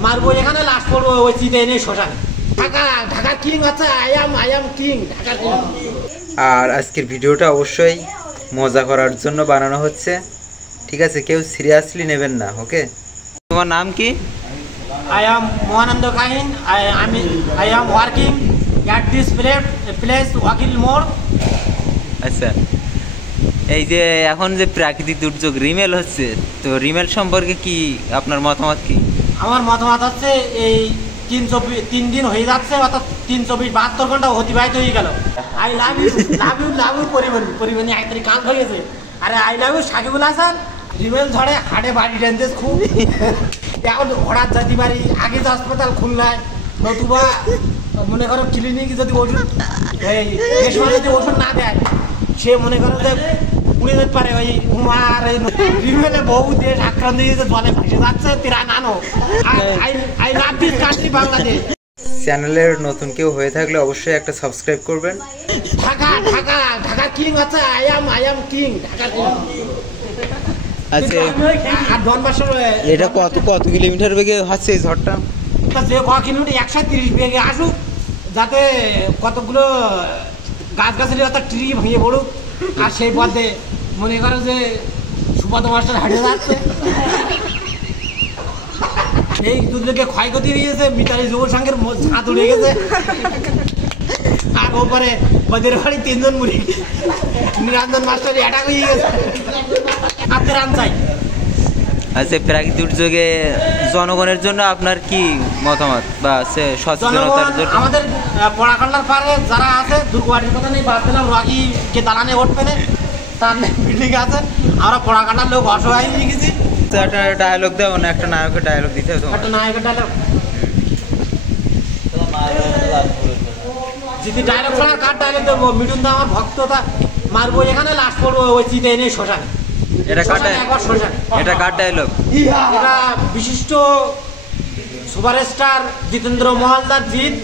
মারবো এখানে লাস্ট পড়বো ওই চিতে এনে শ্মশানে। ঢাকার কিং আছে, আই এম কিং ঢাকার কিং। আর আজকের ভিডিওটা অবশ্যই মজা করার জন্য বানানো হচ্ছে, ঠিক আছে? কেউ সিরিয়াসলি নেবেন না, ওকে? তোমার নাম কি? I am Mohanand Kahin. I am working at this place Wakil More. আচ্ছা, এই যে এখন যে প্রাকৃতিক দুর্যোগ রিমেল হচ্ছে, তো রিমেল সম্পর্কে কি আপনার মতামত কি? আমার মতামত হচ্ছে এই 3 দিন হয়ে যাচ্ছে, অর্থাৎ 3-24-72 ঘন্টা অতিবাহিত হয়ে গেল। আই লাভ ইউ পরিবহন একটাই কাজ হয়ে গেছে। আরে I love you Sakibul Hasan. Remal ঝড়ে হাটে বাড়ি টেনতে খুব এখন হঠাৎ যেতে পারি। আগে যে হাসপাতাল খুলনায়, নতুবা মনে করো ক্লিনিকে যদি ওষুধ যদি ওষুধ না দেয়, সে মনে করো যে পুড়ে যেতে পারে। ওই উমার রিমেলে বহু দেশ আক্রান্ত হয়েছে, জলে ভেসে যাচ্ছে। তেরা নানো I love this country Bangladesh. চ্যানেলের নতুন কেউ হয়ে থাকলে অবশ্যই একটা সাবস্ক্রাইব করবেন। ঢাকা কিং আছে, I am king Dhaka king. আচ্ছা, এটা কত কিলোমিটার বেগে হচ্ছে এই ঝড়টা? যে ক কিলোমিটার 130 বেগে আসুক, যাতে কতগুলো গাছগাছালি অর্থাৎ ট্রি ভেঙে পড়ুক। আর সেই পথে মনে করো যে সুপথ মাস্টার হারিয়ে যাচ্ছে। এই দুদিকে ক্ষয়ক্ষতি হয়ে গেছে, মিতালি যুব সংঘের ঝাঁত উড়ে গেছে। আর ওপরে ওদের বাড়ি 3 জন মুড়ি, নিরঞ্জন মাস্টার অ্যাটাক হয়ে গেছে। আপনার আন চাই। আচ্ছা, প্রাকৃতিক দুর্যোগে জনগণের জন্য আপনার কি মতামত বা সচেতনতার জন্য? আমাদের পড়াকান্ডার পারে যারা আছে, দুর্গবাড়ির কথা নেই, বাদ দিলাম, রকি কে দালানে উঠবে না, তার বিল্ডিং আছে। আমরা পড়াকান্ডার লোক অসহায় হয়ে গেছি। একটা ডায়লগ দাও না, একটা নায়কের ডায়লগ দিতে হবে। একটা নায়কের ডায়লগ যদি ডায়লগ ছাড়া কার ডায়লগ দেবো? মিঠুন দা আমার ভক্ততা। মারবো এখানে লাস্ট পড়বো ওই চিতে এনে শ্মশানে। এটা কার ডায়লগ? এটা বিশিষ্ট সুপারস্টার জিতেন্দ্র মহলদার জিৎ।